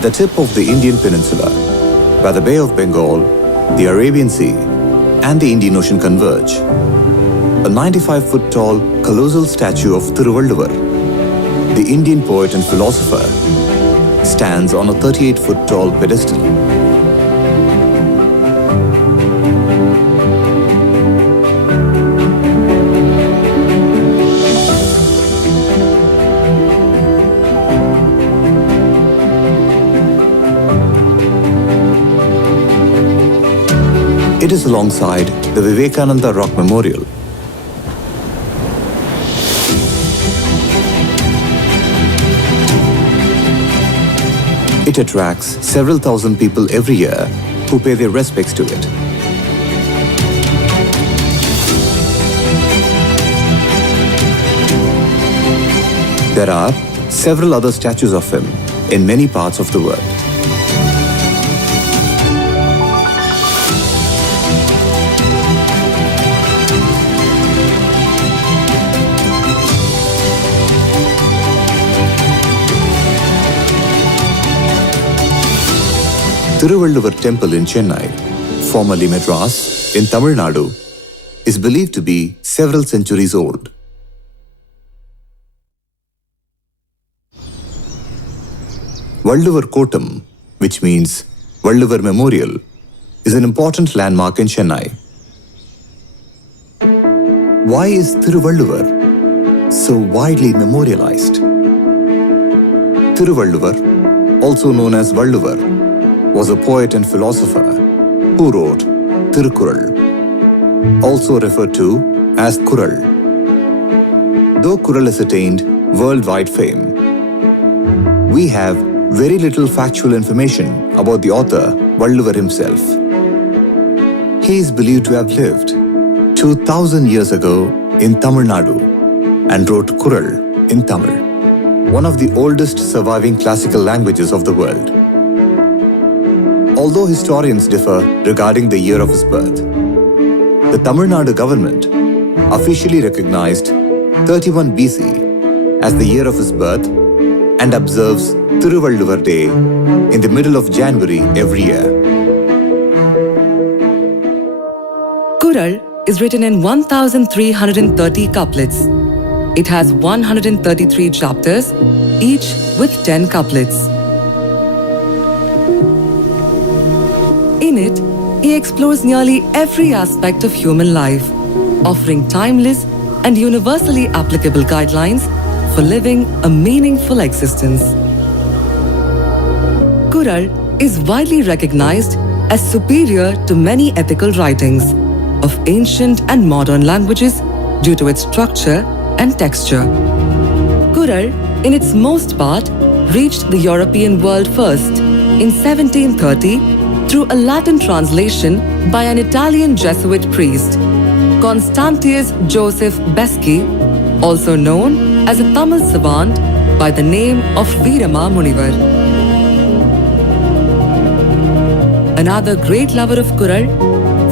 At the tip of the Indian peninsula, where the Bay of Bengal, the Arabian Sea, and the Indian Ocean converge, a 95-foot tall colossal statue of Thiruvalluvar, the Indian poet and philosopher, stands on a 38-foot tall pedestal. It is alongside the Vivekananda Rock Memorial. It attracts several thousand people every year who pay their respects to it. There are several other statues of him in many parts of the world. Thiruvalluvar Temple in Chennai, formerly Madras, in Tamil Nadu, is believed to be several centuries old. Valluvar Kotam, which means Valluvar Memorial, is an important landmark in Chennai. Why is Thiruvalluvar so widely memorialized? Thiruvalluvar, also known as Valluvar, was a poet and philosopher who wrote Thirukkural, also referred to as Kural. Though Kural has attained worldwide fame, we have very little factual information about the author Valluvar himself. He is believed to have lived 2000 years ago in Tamil Nadu and wrote Kural in Tamil, one of the oldest surviving classical languages of the world. Although historians differ regarding the year of his birth, the Tamil Nadu government officially recognized 31 BC as the year of his birth and observes Thiruvalluvar Day in the middle of January every year. Kural is written in 1,330 couplets. It has 133 chapters, each with 10 couplets. In it, he explores nearly every aspect of human life, offering timeless and universally applicable guidelines for living a meaningful existence. Kural is widely recognized as superior to many ethical writings of ancient and modern languages due to its structure and texture. Kural, in its most part, reached the European world first in 1730 through a Latin translation by an Italian Jesuit priest, Constantius Joseph Beschi, also known as a Tamil savant by the name of Veerama Munivar. Another great lover of Kural,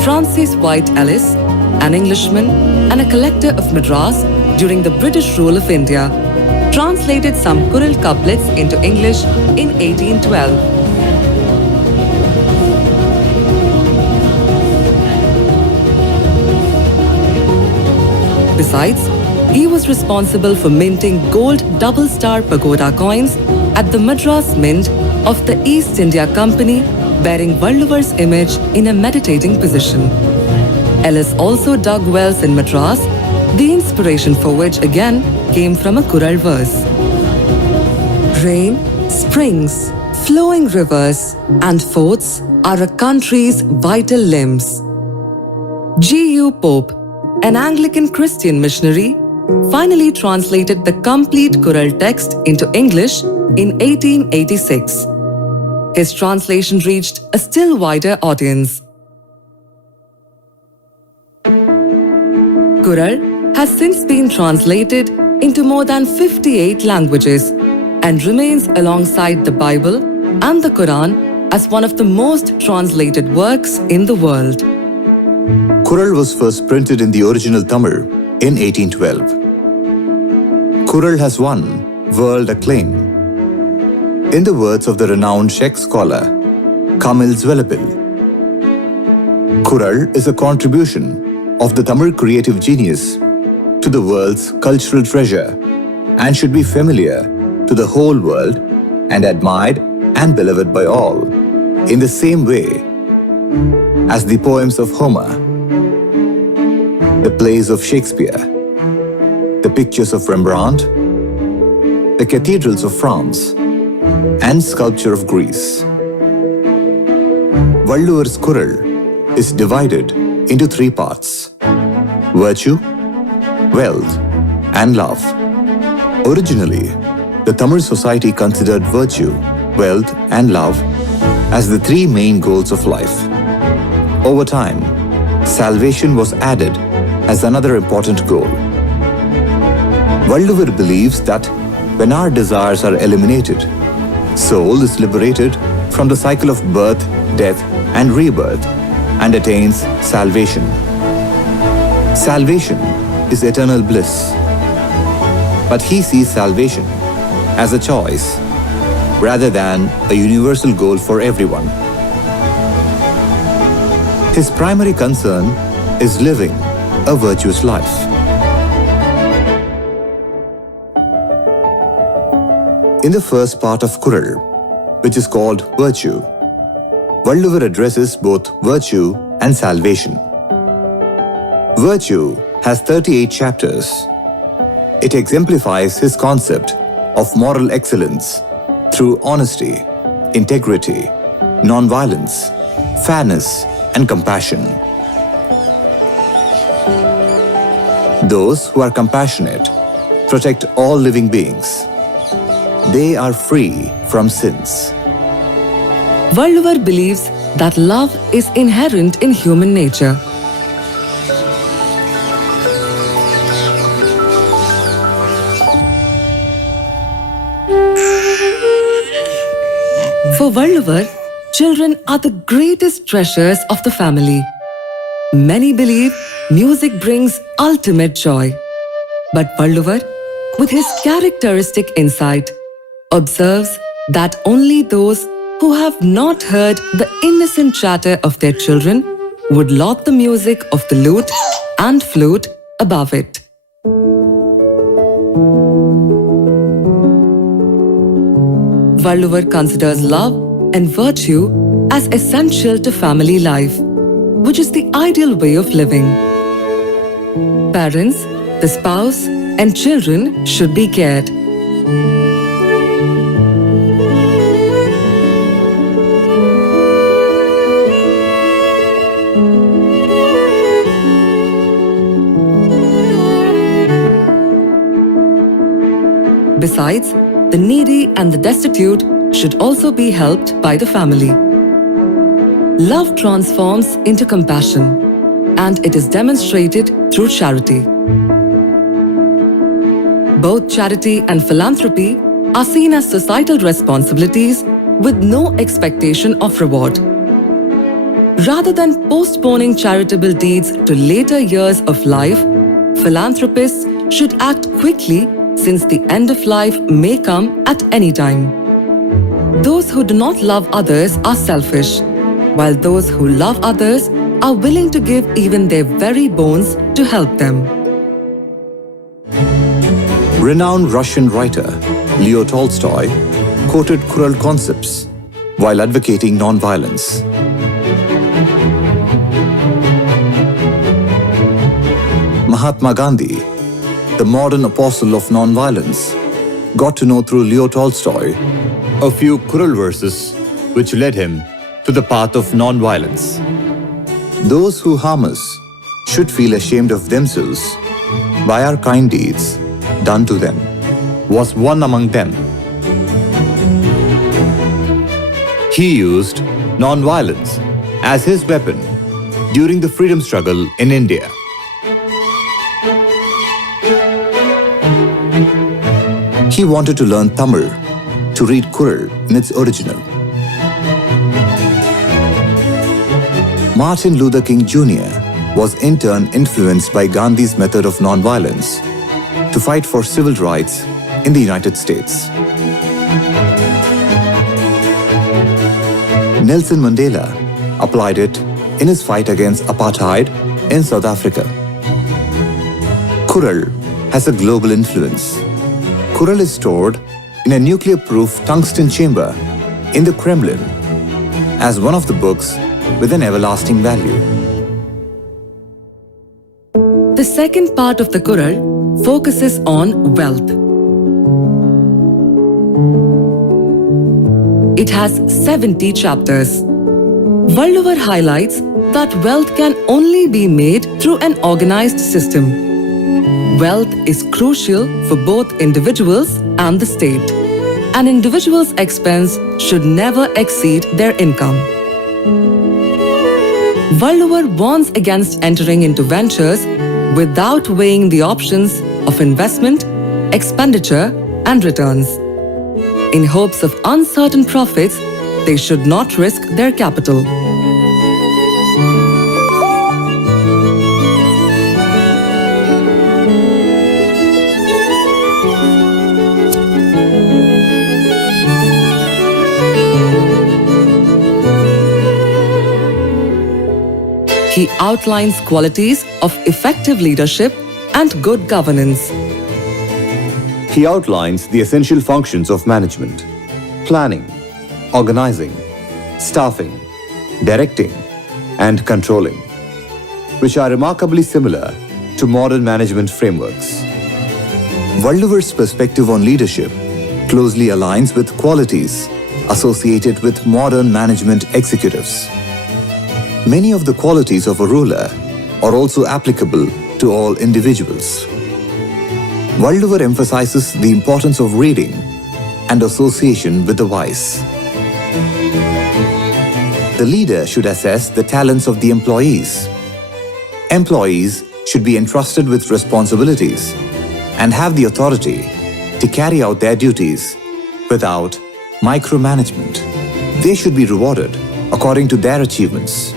Francis White Ellis, an Englishman and a collector of Madras during the British rule of India, translated some Kural couplets into English in 1812. Besides, he was responsible for minting gold double-star pagoda coins at the Madras Mint of the East India Company, bearing Valluvar's image in a meditating position. Ellis also dug wells in Madras, the inspiration for which again came from a Kural verse. Rain, springs, flowing rivers, and forts are a country's vital limbs. G.U. Pope, an Anglican Christian missionary, finally translated the complete Kural text into English in 1886. His translation reached a still wider audience. Kural has since been translated into more than 58 languages and remains alongside the Bible and the Quran as one of the most translated works in the world. Kural was first printed in the original Tamil in 1812. Kural has won world acclaim. In the words of the renowned Czech scholar Kamil Zvelipil, Kural is a contribution of the Tamil creative genius to the world's cultural treasure and should be familiar to the whole world and admired and beloved by all in the same way as the poems of Homer, the plays of Shakespeare, the pictures of Rembrandt, the cathedrals of France, and sculpture of Greece. Valluvar's Kural is divided into three parts: virtue, wealth, and love. Originally, the Tamil society considered virtue, wealth, and love as the three main goals of life. Over time, salvation was added as another important goal. Valluvar believes that when our desires are eliminated, soul is liberated from the cycle of birth, death, and rebirth and attains salvation. Salvation is eternal bliss. But he sees salvation as a choice rather than a universal goal for everyone. His primary concern is living a virtuous life. In the first part of Kural, which is called Virtue, Valluvar addresses both virtue and salvation. Virtue has 38 chapters. It exemplifies his concept of moral excellence through honesty, integrity, non-violence, fairness, and compassion. Those who are compassionate protect all living beings. They are free from sins. Valluvar believes that love is inherent in human nature. For Valluvar, children are the greatest treasures of the family. Many believe music brings ultimate joy. But Valluvar, with his characteristic insight, observes that only those who have not heard the innocent chatter of their children would laud the music of the lute and flute above it. Valluvar considers love and virtue as essential to family life, which is the ideal way of living. Parents, the spouse, and children should be cared. Besides, the needy and the destitute should also be helped by the family. Love transforms into compassion, and it is demonstrated through charity. Both charity and philanthropy are seen as societal responsibilities with no expectation of reward. Rather than postponing charitable deeds to later years of life, philanthropists should act quickly since the end of life may come at any time. Those who do not love others are selfish, while those who love others are willing to give even their very bones to help them. Renowned Russian writer Leo Tolstoy quoted Kural concepts while advocating non-violence. Mahatma Gandhi, the modern apostle of non-violence, got to know through Leo Tolstoy a few Kural verses which led him to the path of non-violence. Those who harm us should feel ashamed of themselves by our kind deeds done to them, was one among them. He used non-violence as his weapon during the freedom struggle in India. He wanted to learn Tamil to read Kural in its original. Martin Luther King Jr. was in turn influenced by Gandhi's method of non-violence to fight for civil rights in the United States. Nelson Mandela applied it in his fight against apartheid in South Africa. Kural has a global influence. Kural is stored in a nuclear-proof tungsten chamber in the Kremlin as one of the books with an everlasting value. The second part of the Kural focuses on wealth. It has 70 chapters. Valluvar highlights that wealth can only be made through an organized system. Wealth is crucial for both individuals and the state. An individual's expense should never exceed their income. Valluvar warns against entering into ventures without weighing the options of investment, expenditure, and returns. In hopes of uncertain profits, they should not risk their capital. He outlines qualities of effective leadership and good governance. He outlines the essential functions of management: planning, organizing, staffing, directing, and controlling, which are remarkably similar to modern management frameworks. Valluvar's perspective on leadership closely aligns with qualities associated with modern management executives. Many of the qualities of a ruler are also applicable to all individuals. Valluvar emphasizes the importance of reading and association with the wise. The leader should assess the talents of the employees. Employees should be entrusted with responsibilities and have the authority to carry out their duties without micromanagement. They should be rewarded according to their achievements.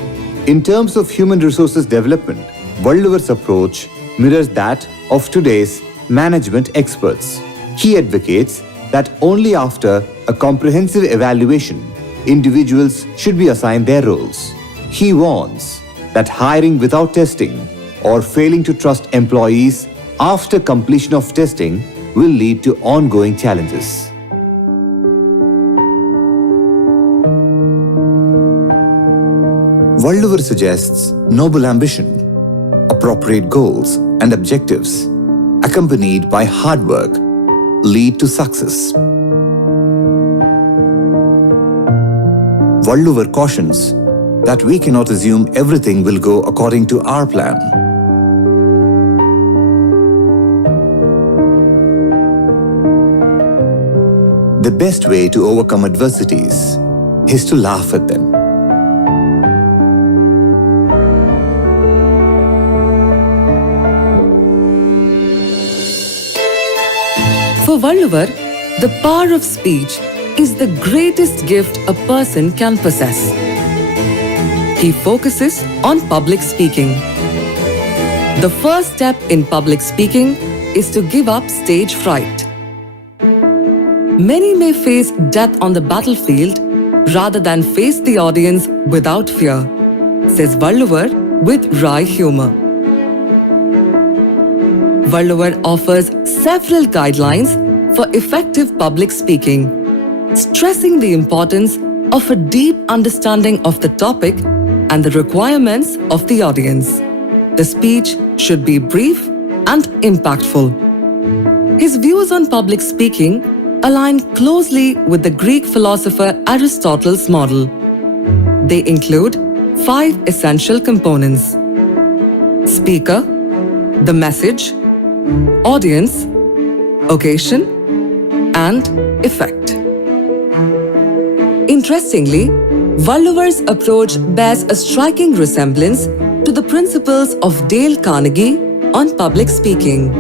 In terms of human resources development, Valluvar's approach mirrors that of today's management experts. He advocates that only after a comprehensive evaluation, individuals should be assigned their roles. He warns that hiring without testing or failing to trust employees after completion of testing will lead to ongoing challenges. Valluvar suggests noble ambition, appropriate goals and objectives, accompanied by hard work, lead to success. Valluvar cautions that we cannot assume everything will go according to our plan. The best way to overcome adversities is to laugh at them. For Valluvar, the power of speech is the greatest gift a person can possess. He focuses on public speaking. The first step in public speaking is to give up stage fright. Many may face death on the battlefield rather than face the audience without fear, says Valluvar with wry humor. Valluvar offers several guidelines for effective public speaking, stressing the importance of a deep understanding of the topic and the requirements of the audience. The speech should be brief and impactful. His views on public speaking align closely with the Greek philosopher Aristotle's model. They include 5 essential components: speaker, the message, audience, occasion, and effect. Interestingly, Valluvar's approach bears a striking resemblance to the principles of Dale Carnegie on public speaking.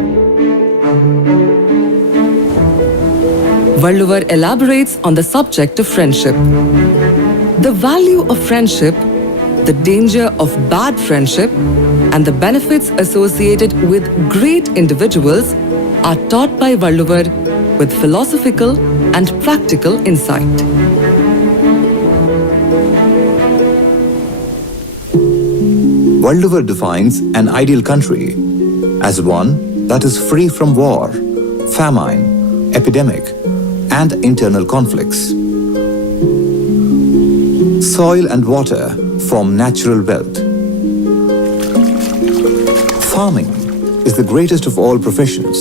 Valluvar elaborates on the subject of friendship. The value of friendship, the danger of bad friendship, and the benefits associated with great individuals are taught by Valluvar with philosophical and practical insight. Valluvar defines an ideal country as one that is free from war, famine, epidemic, and internal conflicts. Soil and water form natural wealth. Farming is the greatest of all professions,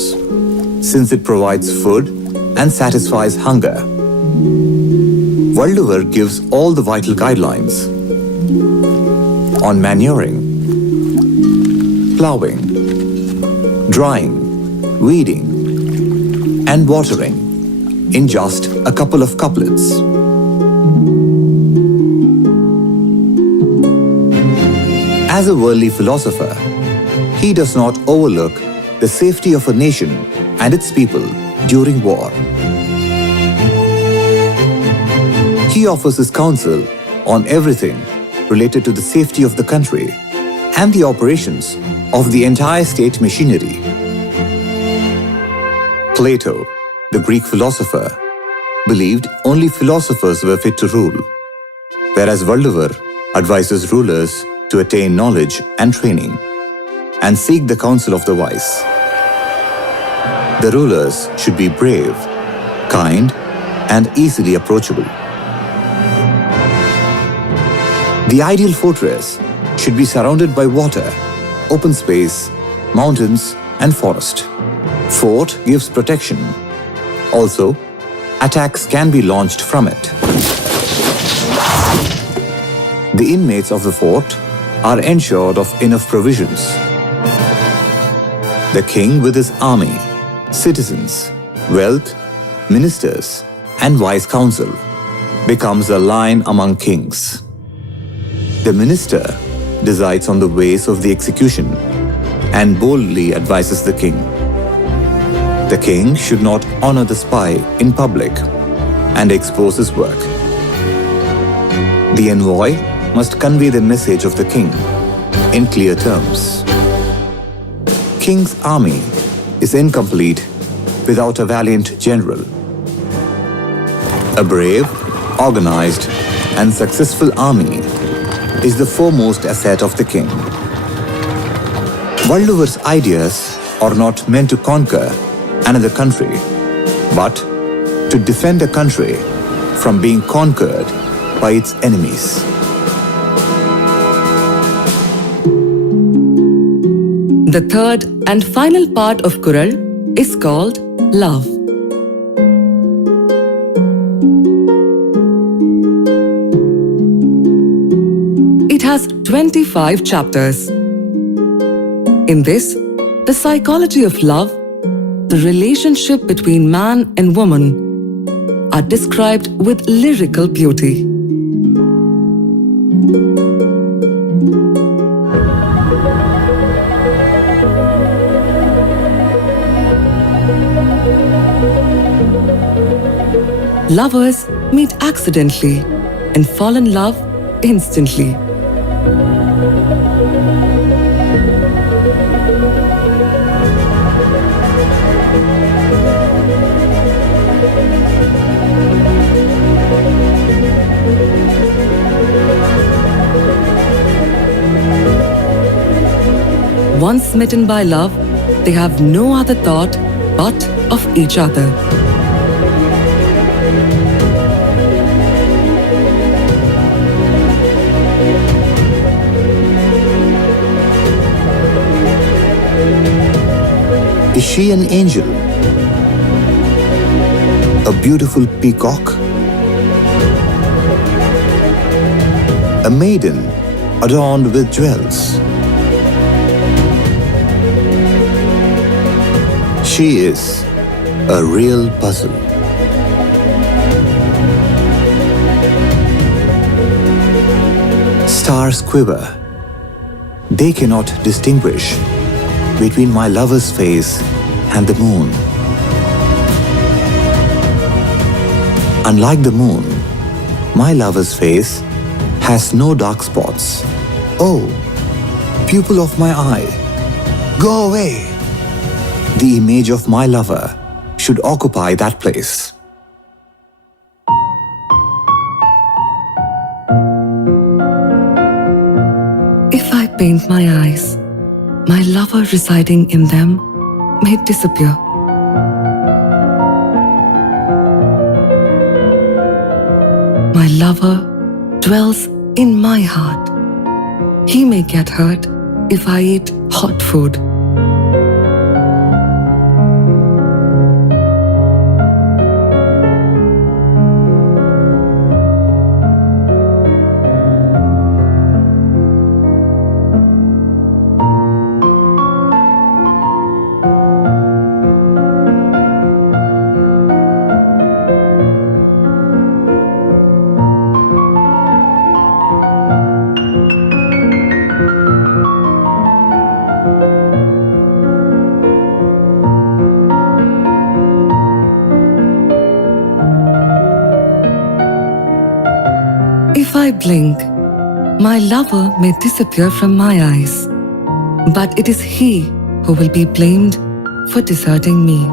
since it provides food and satisfies hunger. Valluvar gives all the vital guidelines on manuring, plowing, drying, weeding, and watering in just a couple of couplets. As a worldly philosopher, he does not overlook the safety of a nation and its people during war. He offers his counsel on everything related to the safety of the country and the operations of the entire state machinery. Plato, the Greek philosopher, believed only philosophers were fit to rule, whereas Valluvar advises rulers to attain knowledge and training and seek the counsel of the wise. The rulers should be brave, kind, and easily approachable. The ideal fortress should be surrounded by water, open space, mountains, and forest. Fort gives protection. Also, attacks can be launched from it. The inmates of the fort are ensured of enough provisions. The king with his army, citizens, wealth, ministers, and wise counsel becomes a lion among kings. The minister decides on the ways of the execution and boldly advises the king. The king should not honor the spy in public and expose his work. The envoy must convey the message of the king in clear terms. King's army is incomplete without a valiant general. A brave, organized, and successful army is the foremost asset of the king. Valluvar's ideas are not meant to conquer another country, but to defend a country from being conquered by its enemies. The third and final part of Kural is called Love. It has 25 chapters. In this, the psychology of love, the relationship between man and woman, are described with lyrical beauty. Lovers meet accidentally and fall in love instantly. Once smitten by love, they have no other thought but of each other. Is she an angel? A beautiful peacock? A maiden adorned with jewels? She is a real puzzle. Stars quiver. They cannot distinguish between my lover's face and the moon. Unlike the moon, my lover's face has no dark spots. Oh, pupil of my eye, go away. The image of my lover should occupy that place. If If I paint my eyes, my lover residing in them may disappear. My lover dwells in my heart. He may get hurt if I eat hot food. If I blink, my lover may disappear from my eyes, but it is he who will be blamed for deserting me.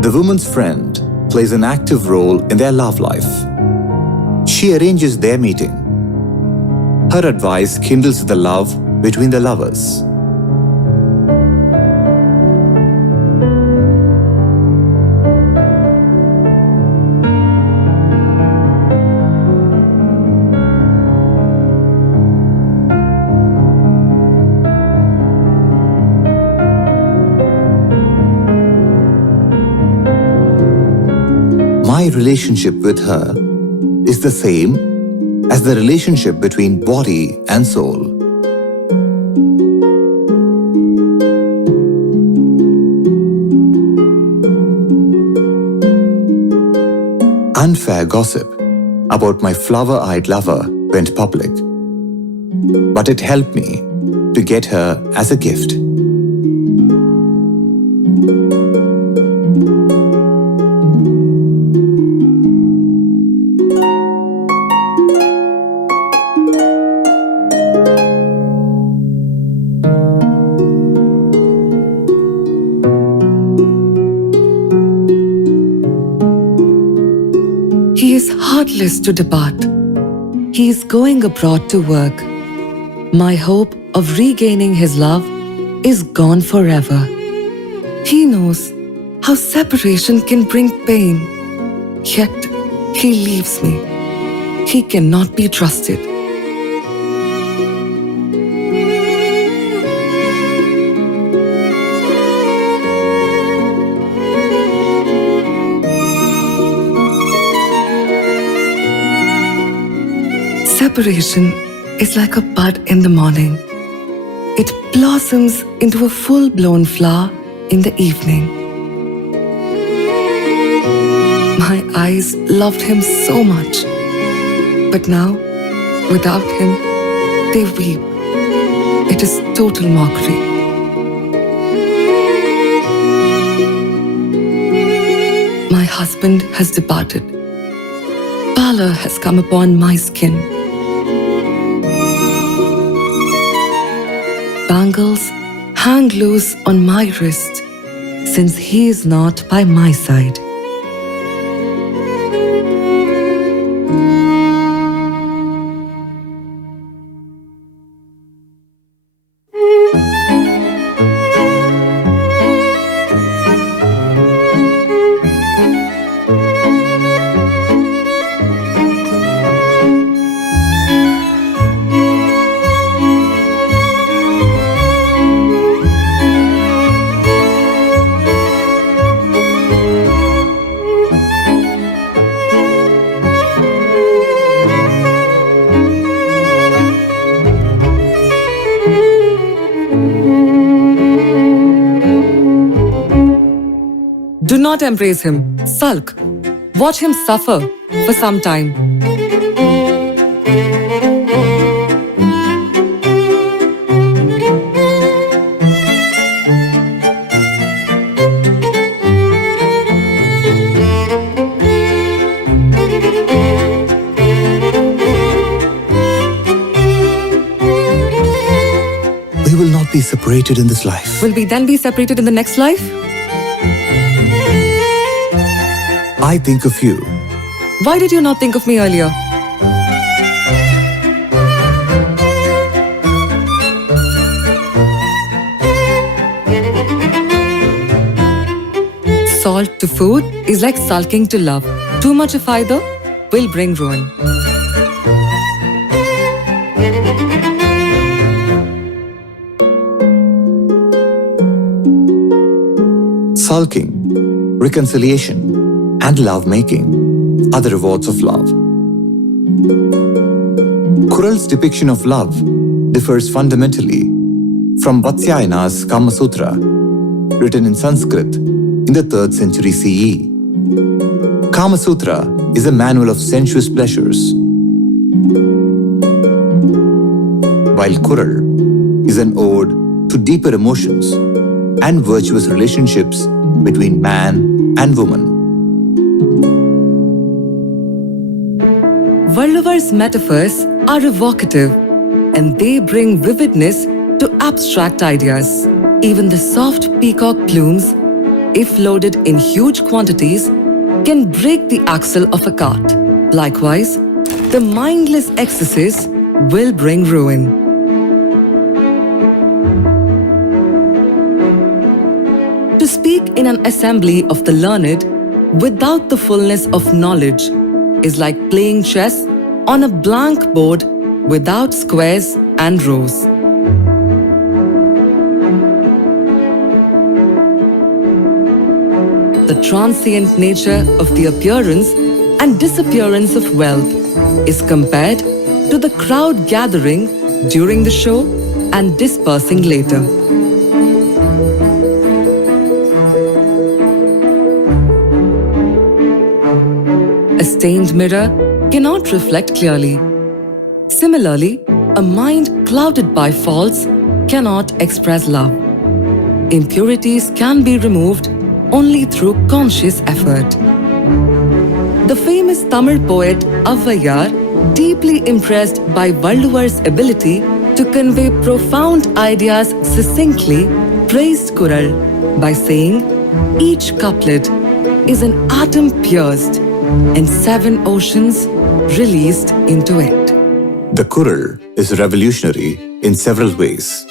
The woman's friend plays an active role in their love life. She arranges their meeting. Her advice kindles the love between the lovers. My relationship with her is the same as the relationship between body and soul. Unfair gossip about my flower-eyed lover went public, but it helped me to get her as a gift. He is heartless to depart. He is going abroad to work. My hope of regaining his love is gone forever. He knows how separation can bring pain, yet he leaves me. He cannot be trusted. Separation is like a bud in the morning. It blossoms into a full-blown flower in the evening. My eyes loved him so much, but now, without him, they weep. It is total mockery. My husband has departed. Pallor has come upon my skin. Bangles hang loose on my wrist since he is not by my side. Do not embrace him. Sulk. Watch him suffer for some time. separated in this life. Will we then be separated in the next life? I think of you. Why did you not think of me earlier? Salt to food is like sulking to love. Too much of either will bring ruin. Sulking, reconciliation, and love-making are the rewards of love. Kural's depiction of love differs fundamentally from Vatsyayana's Kama Sutra, written in Sanskrit in the 3rd century CE. Kama Sutra is a manual of sensuous pleasures, while Kural is an ode to deeper emotions and virtuous relationships between man and woman. Valluvar's metaphors are evocative and they bring vividness to abstract ideas. Even the soft peacock plumes, if loaded in huge quantities, can break the axle of a cart. Likewise, the mindless excesses will bring ruin. To speak in an assembly of the learned without the fullness of knowledge is like playing chess on a blank board without squares and rows. The transient nature of the appearance and disappearance of wealth is compared to the crowd gathering during the show and dispersing later. A stained mirror cannot reflect clearly. Similarly, a mind clouded by faults cannot express love. Impurities can be removed only through conscious effort. The famous Tamil poet Avvaiyar, deeply impressed by Valluvar's ability to convey profound ideas succinctly, praised Kural by saying, "Each couplet is an atom pierced and 7 oceans released into it." The Kural is revolutionary in several ways.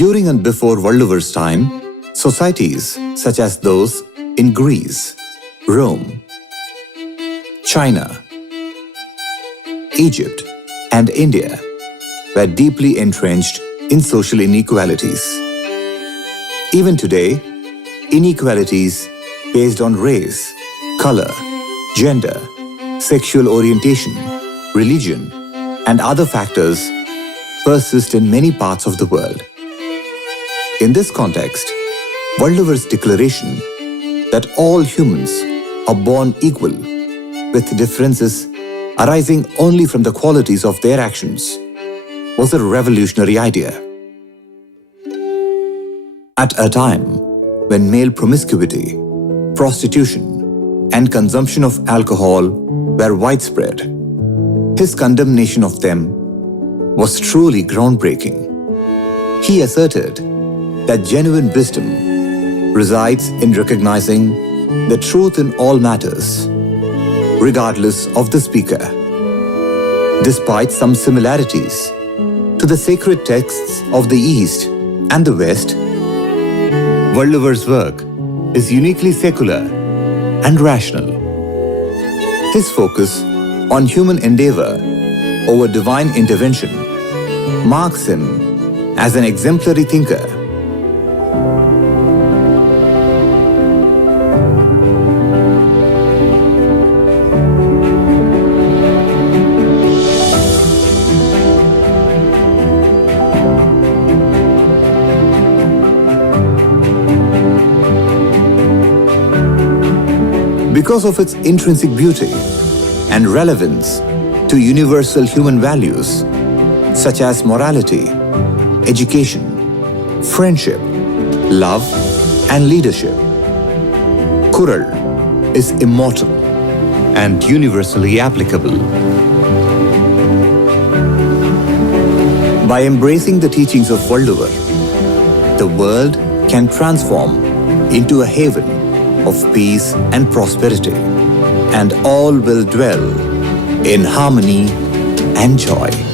During and before Valluvar's time, societies such as those in Greece, Rome, China, Egypt, and India were deeply entrenched in social inequalities. Even today, inequalities based on race, color, gender, sexual orientation, religion, and other factors persist in many parts of the world. In this context, Valluvar's declaration that all humans are born equal, with differences arising only from the qualities of their actions, was a revolutionary idea. At a time when male promiscuity, prostitution, and consumption of alcohol were widespread, his condemnation of them was truly groundbreaking. He asserted that genuine wisdom resides in recognizing the truth in all matters, regardless of the speaker. Despite some similarities to the sacred texts of the East and the West, Valluvar's work is uniquely secular and rational. His focus on human endeavor over divine intervention marks him as an exemplary thinker. Because of its intrinsic beauty and relevance to universal human values such as morality, education, friendship, love, and leadership, Kural is immortal and universally applicable. By embracing the teachings of Valluvar, the world can transform into a haven of peace and prosperity, and all will dwell in harmony and joy.